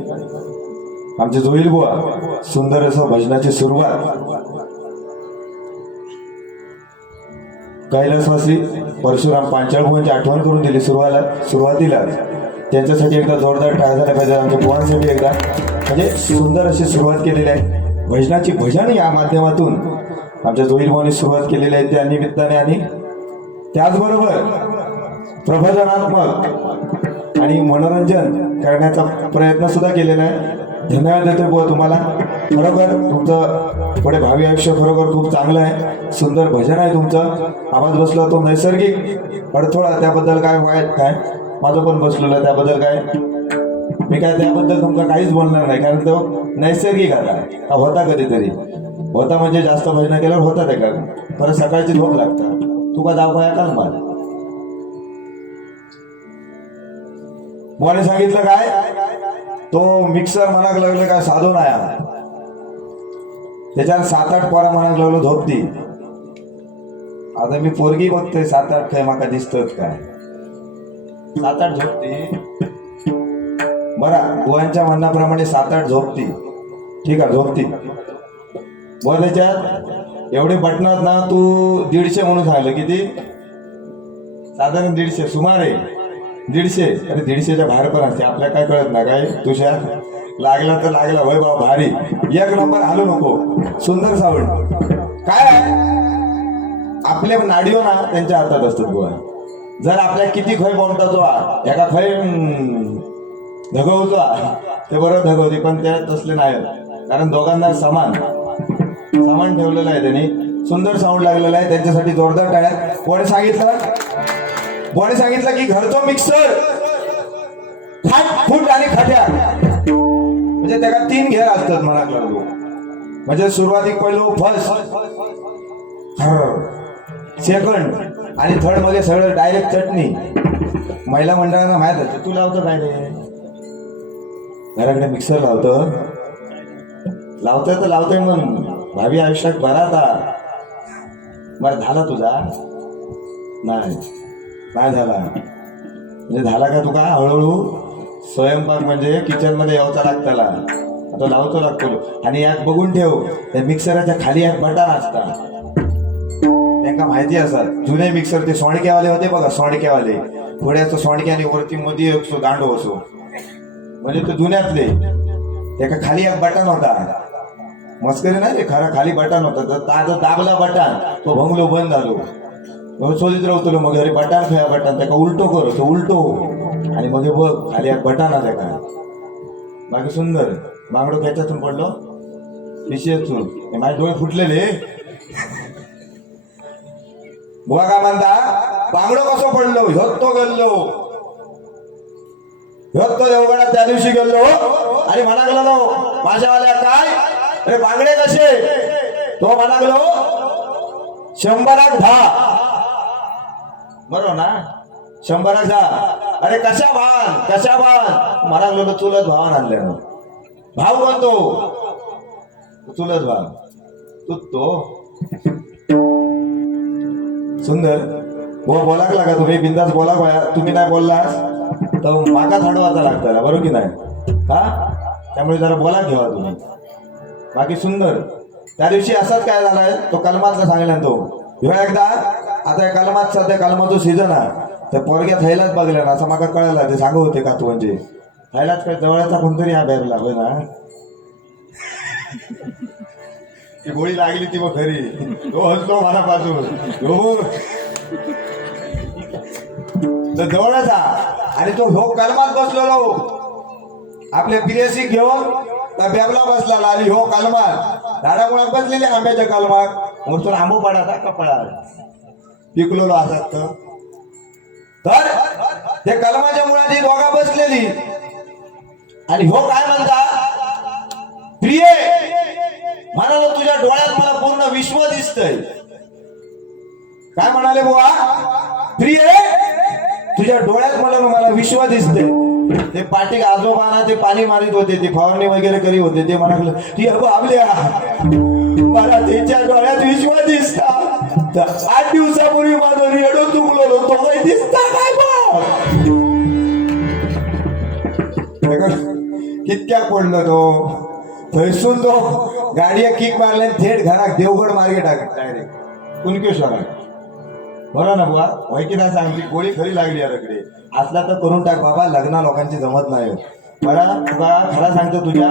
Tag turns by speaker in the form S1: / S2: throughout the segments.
S1: आमचे जोईल गोवा सुंदर असं भजनाची सुरुवात कैलासवासी परशुराम पांचाळगुवांची आठवण करून दिली सुरुवाला सुरुवातीला त्यांच्यासाठी एकदा जोरदार टाळा झाला पाहिजे आमच्या बुवांसाठी एकदा म्हणजे सुंदर अशी सुरुवात केलेली आहे भजनाची भजन या माध्यमातून आमच्या जोईल भाऊनी सुरुवात केलेली आहे त्या निमित्ताने आणि त्याचबरोबर प्रभजनात्मक आणि मनोरंजन करण्याचा प्रयत्न सुद्धा केलेला आहे धन्यवाद देतो बुवा तुम्हाला खरोखर तुमचं पुढे भावी आयुष्य खरोखर खूप चांगलं आहे सुंदर भजन आहे तुमचं आवाज बसला तो नैसर्गिक अडथळा त्याबद्दल काय वाईट काय माझं पण बसलेलं त्याबद्दल काय मी काय त्याबद्दल तुमचं काहीच बोलणार नाही कारण तो नैसर्गिक आता होता कधीतरी होता म्हणजे जास्त भजन केल्यावर होता ते कारण परत सकाळची झोप लागतात का जाऊ का मला मोने सांगितलं काय तो मिक्सर म्हणाक लागलं काय साधून नाही त्याच्यावर सात आठ पोरा म्हणाक लागलो झोपती आता मी पोरगी बघते सात आठ काय माका दिसतोय काय सात आठ झोपती बरा गोव्यांच्या म्हणण्याप्रमाणे सात आठ झोपती ठीक आहे झोपती व त्याच्यात एवढे बटनात ना तू दीडशे म्हणून सांगलं किती साधारण दीडशे सुमारे दीडशे अरे दीडशेच्या बाहेर पण असते आपल्या काय कळत ना काय तुझ्या लागला तर लागला वय बाबा भारी एक नंबर आलो नको सुंदर सावड काय आपल्या नाडीओ ना त्यांच्या हातात असतो गोवा जर आपल्या किती खय बोमटाचो एका खय धगवतो ते बरोबर धगवते पण त्यात तसले नाही कारण दोघांना समान समान ठेवलेलं आहे त्यांनी सुंदर साऊंड लागलेला आहे त्यांच्यासाठी जोरदार टाळ्यात कोणी सांगितलं बॉडी सांगितलं की घरचं मिक्सर फाट फूट आणि खट्या म्हणजे त्याला तीन घेर असतात मला म्हणजे सुरुवातीक पहिलो फर्स्ट सेकंड आणि थर्ड मध्ये सगळं डायरेक्ट चटणी महिला मंडळांना माहित असते तू लावतो काय नाही घराकडे मिक्सर लावतं लावतोय तर लावतोय मग भावी आयुष्यात बरा आता बरं झाला तुझा नाही काय झाला म्हणजे झाला का तुका हळूहळू स्वयंपाक म्हणजे किचन मध्ये यावचा लागताला आता लावतो लागतो आणि यात बघून ठेव त्या मिक्सरच्या खाली एक बटन असता त्यांना माहिती असतात जुने मिक्सर ते सोंडक्यावाले होते बघा सोंडक्यावाले थोड्याचं सोंडक्या आणि वरती मध्ये असो दांडू असो म्हणजे तो जुन्यातले त्याका खाली एक बटन होता मस्करी नाही रे खरा खाली बटन होता तर ताजा दाबला बटन तो भंगलो बंद झालो म्हणून रावतलो मग अरे बटाण खेळा बटाण ताका उलटो कर तो उलटो हो. आणि मग बघ खाली बटाणा काय बाकी सुंदर बांगडो त्याच्यातून पडलो पिशेतून माझे डोळे फुटलेले बुवा काय म्हणता बांगडो कसो पडलो ह्यो गेलो गेल्लो ह्यो त्या दिवशी गेल्लो आणि म्हणा माझ्या माझ्यावाल्या काय अरे बांगडे कसे तो म्हणा शंभरात दहा बरोबर हो ना शंभर अरे कशा भान कशा भान मला लोक चुलत भावान आणले भाऊ म्हणतो चुलत भाव तू तो सुंदर हो बोलाक लागा तुम्ही बिंदास बोला गोया तुम्ही नाही बोललास तर माका थाडवाचा लागताला बरोबर की नाही हा त्यामुळे जरा बोला घेवा हो तुम्ही बाकी सुंदर त्या दिवशी असाच काय झालाय तो कलमातला सांगला तो घेऊ एकदा आता कलमात सध्या कलमाचं सीझन हा तर पोरग्या थैलाच बघल्या ना असं मला कळलं ते सांगू होते का तू म्हणजे थैलाच काय जवळचा कोणतरी हा बॅब लागोय ना ती गोळी लागली ती मग खरी तो हसतो मला बाजू तर जवळचा आणि तो हो कलमात हो आपले बिरेसी घेऊन त्या बॅबला बसला आली हो कलमात झाडामुळे बसलेली आंब्याच्या कलमात म्हणून आंबो पडा कपडा पिकलेलो असतात तर ते कलमाच्या मुळात ही दोघा बसलेली आणि हो काय म्हणता प्रिय म्हणाल तुझ्या डोळ्यात मला पूर्ण विश्व दिसतय काय म्हणाले बुवा प्रिय तुझ्या डोळ्यात मला मला विश्व दिसतंय ते पाटीक आजोबाना ते पाणी मारित होते ते फवारणी वगैरे करीत होते ते म्हणाले ती अगो आपल्या मला त्याच्या डोळ्यात विश्व दिसता आठ दिवसापूर्वी माझं रेडो तो दिसता काय कितक्या पडलं तो थंयसून तो गाडिया किक मारले थेट घरात देवगड मार्गे टाक डायरेक्ट कुणकेश्वराक बरं ना बुवा माहिती ना सांगली गोळी खरी लागली रकडे असला तर करून टाक बाबा लग्ना लोकांची जमत नाही बरा बाबा खरा सांगतो तुझ्या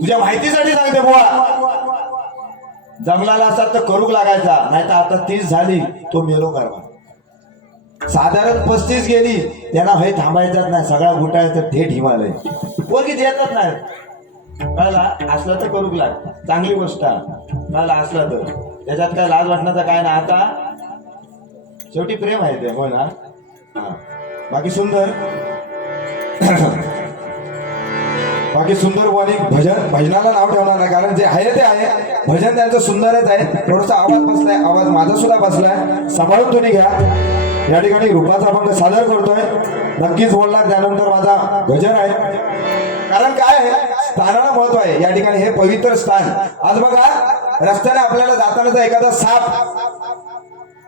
S1: तुझ्या माहितीसाठी सांगते बुवा जंगलाला असा तर करू लागायचा नाही तर आता तीस झाली तो मेलो करवा साधारण पस्तीस गेली त्यांना हे थांबायचं नाही सगळा तर थेट हिमालय पोरगी येतात नाही कळला असलं तर करू लाग चांगली गोष्ट कळलं असलं तर त्याच्यात काय लाज वाटण्याचं काय नाही आता शेवटी प्रेम आहे ते हो ना बाकी सुंदर बाकी सुंदर वाणी भजन भजनाला नाव ठेवणार नाही कारण जे आहे ते आहे भजन त्यांचं सुंदरच आहे थोडासा आवाज बसलाय आवाज माझा सुद्धा बसलाय सांभाळून तुम्ही घ्या या ठिकाणी रूपाचा अभंग सादर करतोय नक्कीच बोलला त्यानंतर माझा भजन आहे कारण काय आहे स्थानाला महत्व आहे या ठिकाणी हे पवित्र स्थान आज बघा रस्त्याने आपल्याला तर एखादा साप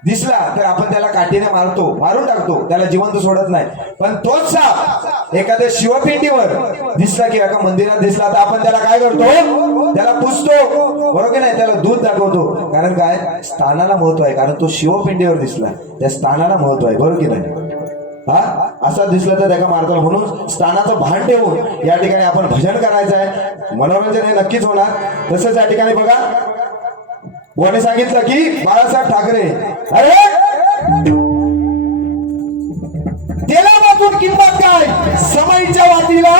S1: दिसला तर आपण त्याला काठीने मारतो मारून टाकतो त्याला जिवंत सोडत नाही पण तोच साप एखाद्या शिवपेटीवर दिसला की एका मंदिरात दिसला तर आपण त्याला काय करतो त्याला पुसतो बरोबर नाही त्याला दूध दाखवतो कारण काय स्थानाला महत्व आहे कारण तो शिवपिंडीवर दिसला त्या स्थानाला महत्व आहे बरोबर की नाही हा असा दिसला तर त्याला मारतो म्हणून स्थानाचं भान ठेवून या ठिकाणी आपण भजन करायचं आहे मनोरंजन हे नक्कीच होणार तसंच या ठिकाणी बघा कोणी सांगितलं की बाळासाहेब ठाकरे अरे तेला वाचून किंमत काय समईच्या वातीला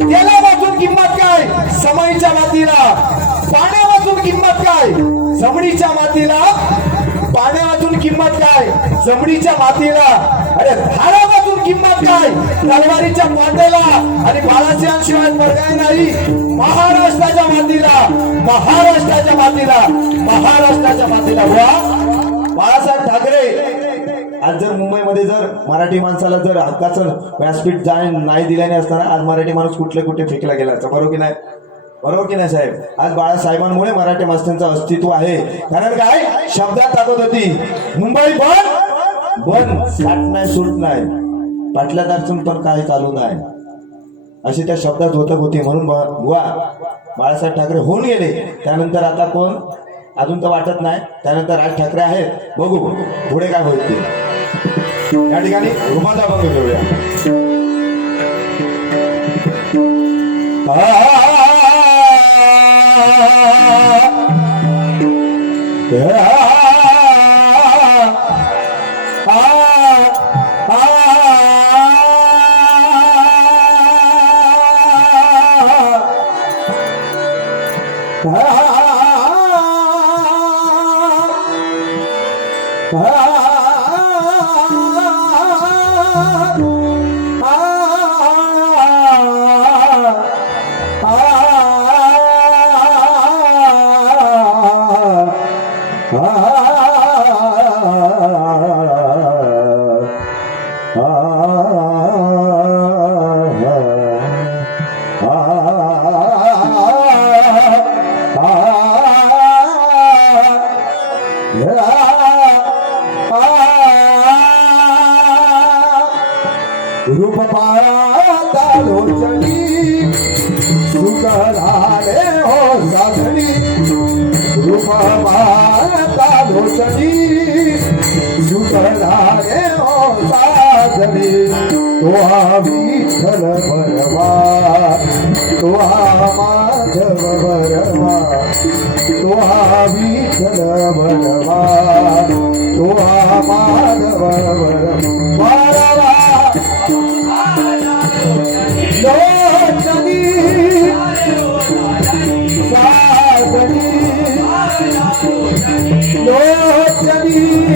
S1: तेला वाचून किंमत काय समईच्या मातीला पाण्या वाचून किंमत काय जमडीच्या मातीला पाण्या वाचून किंमत काय जमडीच्या मातीला अरे धारा किंमत काय तलवारीच्या पाट्याला आणि बाळासाहेब पर्याय नाही महाराष्ट्राच्या मातीला महाराष्ट्राच्या मातीला महाराष्ट्राच्या मातीला बाळासाहेब ठाकरे आज जर मुंबईमध्ये जर मराठी माणसाला जर हक्काचं व्यासपीठ जाय नाही दिल्याने असताना आज मराठी माणूस कुठले कुठे फेकला गेला बरोबर की नाही बरोबर की नाही साहेब आज बाळासाहेबांमुळे मराठी माणसांचं अस्तित्व आहे कारण काय शब्दात ताकद होती मुंबई बंद बंद साठ नाही सुट नाही पाटल्या पण काय चालू नाही अशी त्या शब्दात होत होती म्हणून बुवा बाळासाहेब ठाकरे होऊन गेले त्यानंतर आता कोण अजून तर वाटत नाही त्यानंतर राज ठाकरे आहेत बघू पुढे काय होईल ते या ठिकाणी रुमाचा बघू घेऊया सजनी युगला देवा साधनी तो विठ्ठल भरवा तो माधव भरवा तो विठ्ठल भरवा तो माधव भरवा you.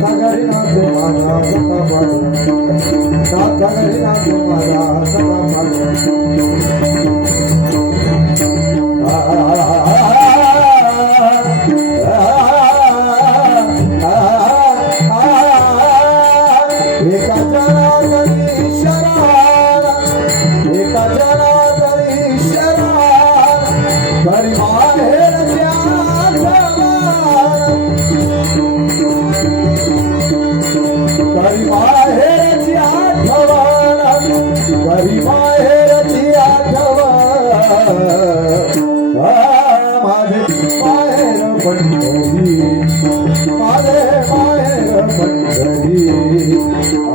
S2: tagari na tumara satamara tagari na tumara satamara હરી મારે મારે મંડળી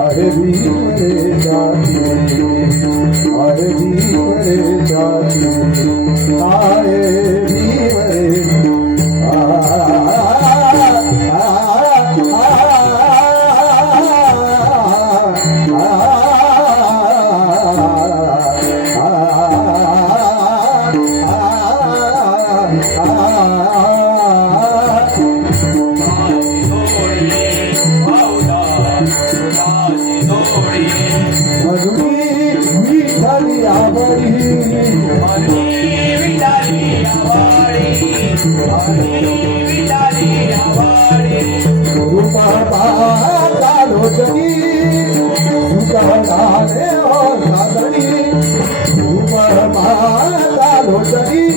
S2: હરે ભીમરે જાતિ હરે ભીમરે જાતિ આ લાગણી સુધારા રે લાગણી ઉપર માતા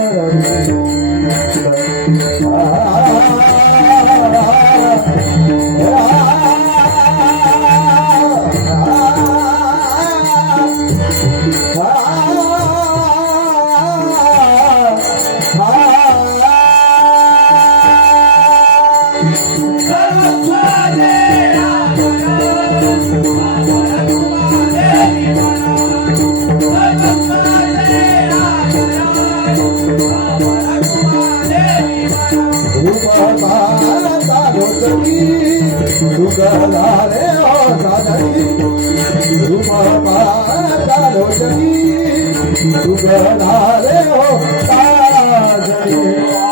S2: રે સાધની ઉમા માતા રોજની સુગરા રે ઓ સાધની